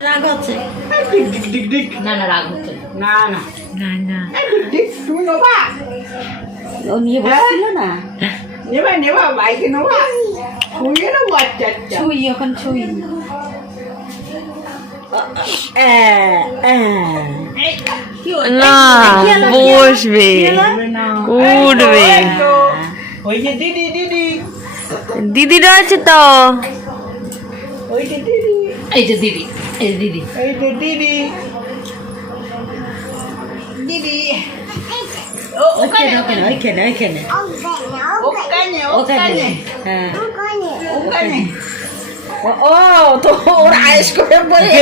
রাগ হচ্ছে? না না রাগ হচ্ছে না। না না। না এই ডিক ডিক তুমি নেবা? ও নিয়ে বসছিল না? নেবা নেবা বাইকে নেবা। শুয়ে নেব আচ্ছা আচ্ছা। ছুই ওখানে ছুই। না বসবে। উঠবে। এই ওই যে দিদি দিদি। দিদি রয়েছে তো? ওই যে দিদি। এই যে দিদি। এই দিদি। এই যে দিদি। দিদি। ও ওখানে ওখানে। ওইখানে ওইখানে। ওখানে ওখানে। ওখানে। হ্যাঁ। ওখানে। ও ও, তো ওর আয়েস করে বলে।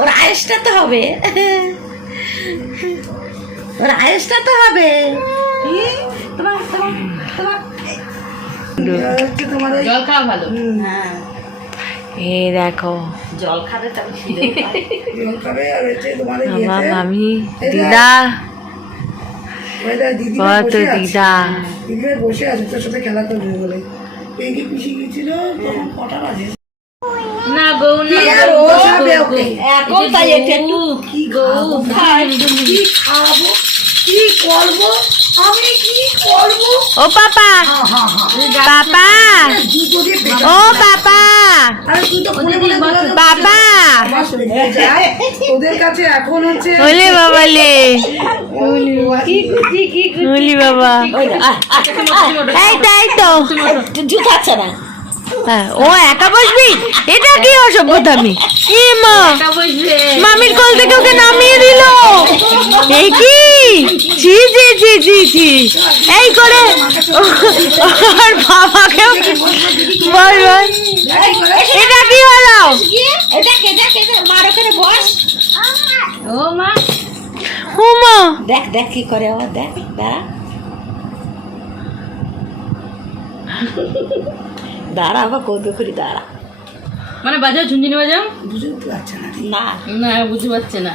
ওর আয়েসটা তো হবে। ওর আয়েসটা তো হবে। তোমার তোমার তোমার হচ্ছে তোমার ওই জল খাওয়া ভালো। হ্যাঁ। এই দেখো। জল খাবে। জল খাবে আর আমার মামি দিদা। কত বসে দিদা। বসে আছে তোর সাথে খেলা করবে বলে। এই কি গেছিল তখন কটা বাজে? না গো না এখন তাই এটা কি খাব ভাই কি খাব? কি করব? আমি কি করব? ও পাপা। পাপা। ও পাপা। বাবা কাছে এখন হচ্ছে ওলে বাবা লে। ওলি বাবা। এই তাই তো। না? হ্যাঁ, ও একা বসবি? এটা কি অসভ্যতামি এ মা মামির কল থেকে ওকে নামিয়ে দিল এই কি জি জি জি এই করে। আর বাবাকে বল বল। এটা কি হলো? এটা কেটে কেটে মার ওখানে বস। ও মা। হুমা দেখ দেখ কি করে ও দেখ দাঁড়া দাঁড়া আবার করবে করি দাঁড়া। মানে বাজাও ঝুনঝুনি বাজাও? বুঝতে পারছে না না। না বুঝতে পারছে না।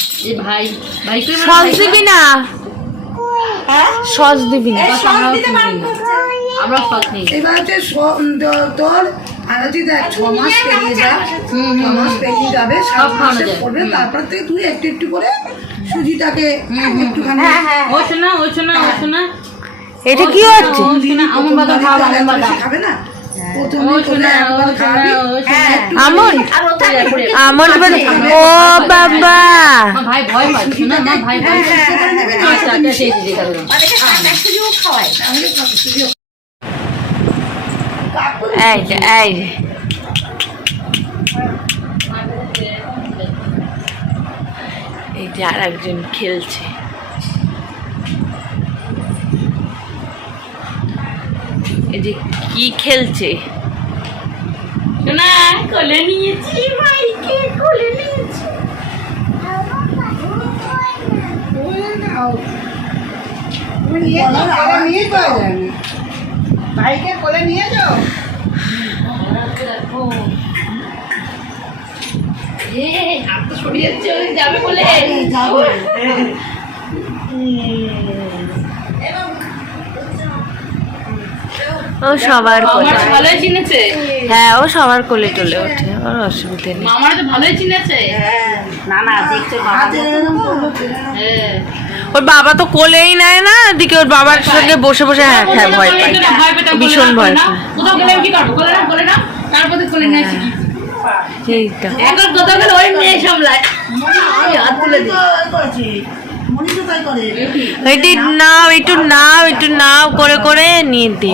এই, ভাই ভাই করে সস দিবি না? হ্যাঁ? সস দিবি না। আমরা নেই এবার তোর দেখ ছ মাস পেরিয়ে যা। ছ মাস পেরিয়ে যাবে সাত সব মাসে পড়বে তারপর থেকে তুই একটু একটু করে সুজিটাকে একটুখানি হ্যাঁ হ্যাঁ ও শোনা ও শোনা ও শোনা। এটা কি হচ্ছে? খাবে না? ও হ্যাঁ বাবা ভাই ভয় শোনা ভাই ভয় আচ্ছা আচ্ছা যে যে। এই যে আর একজন খেলছে এই যে কি খেলছে? শোনা কোলে নিয়েছি ভাইকে কোলে নিয়েছি। না। ভাইকে কোলে নিয়ে যাও। সরিয়ে যাবে বলে ও সবার কোলে। ভালোই চিনেছে। হ্যাঁ ও সবার কোলে টলে ওঠে ওর অসুবিধা নেই। মামার তো ভালোই চিনেছে। না না ফেলে না। হ্যাঁ। ওর বাবা তো কোলেই নেয় না এদিকে ওর বাবার সঙ্গে বসে বসে হ্যাঁ হ্যাঁ ভয় পায়। ভীষণ ভয় পায়। কোথাও গেলে কি করব কোলে না কোলে না? তারপরে কোলে নিয়ে শিখি এইটা। কোথাও গেলে ওই মেয়ে সামলায়। আমি হাত তুলে দিই। তাই করেছি। তো তাই করে। এটি নাও একটু নাও একটু নাও করে করে নিয়ে দে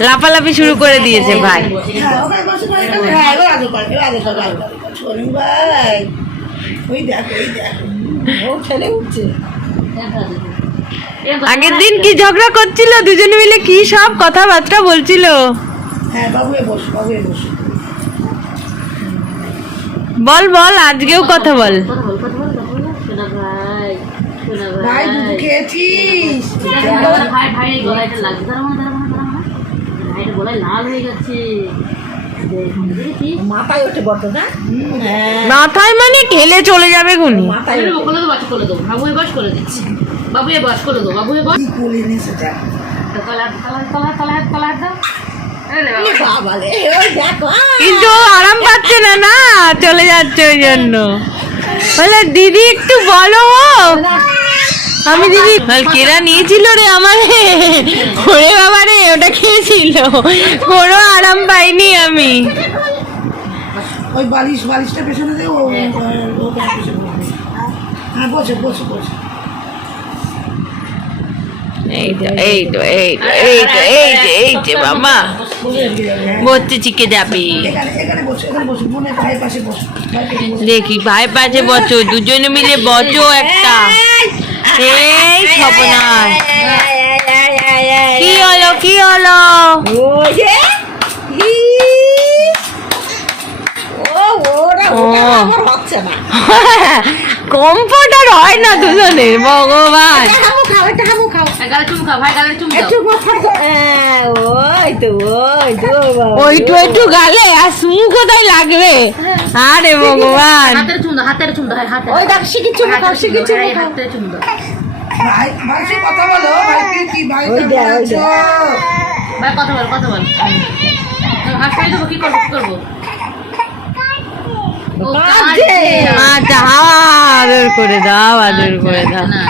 লাফালাফি শুরু করে দিয়েছে ভাই। হ্যাঁ, হ্যাঁ, ভাই ওই দেখো ওই দেখো ও ঠেলে উঠছে। আগের দিন কি ঝগড়া করছিল? দুজনে মিলে কি সব কথাবার্তা বলছিল? হ্যাঁ বল বল আজকেও কথা বল। ভাই খেয়েছিস? ভাই ভাই গলাটা লাগছে। গলায় লাল হয়ে মাথায় ওঠে বড় না? হ্যাঁ। মাথায় মানে ঠেলে চলে যাবে গুনি। মাথায় করে দেবো। করে দেবো। করে বাবু দিচ্ছি বাবু এ বাস দেবো বাবু। এ বাস কোলে নিয়ে সেটা! কিন্তু আরাম পাচ্ছে না না? চলে যাচ্ছে ওই জন্য। বলে দিদি একটু বলো আমি দিদি কেরা নিয়েছিল রে আমার ওরে বাবা রে ওটা খেয়েছিল কোনো আরাম পাইনি আমি ওই বালিশ বালিশটা পেছনে দে ও বসে। হ্যাঁ বসে বসে বসে এই তো এই তো এই তো এই তো এই যে এই যে বসতে চিকে যাবে বসে বসে বসে বসে। দেখি ভাই পাশে বচো দুজনে মিলে বচো একটা এই সপনার কি হলো কি হলো! ও ওরা ওটা আমার হচ্ছে না। কমফোর্টার হয় না দুজনের ভগবান। ওইটু একটু গালে আর সুমু কোথায় লাগবে? আরে ভগবান। হাতের চুম হাতের চুম হ্যাঁ, হাতের। ওই দেখ খাও শিখেছি খাও। হাতের চুম ভাই ভাই সে কথা বলো ভাই কি কি ভাই ওই কেমন ওই আছো? ভাই কথা বল কথা বল। কি করব করব। আচ্ছা আদর করে দাও আদর করে দাও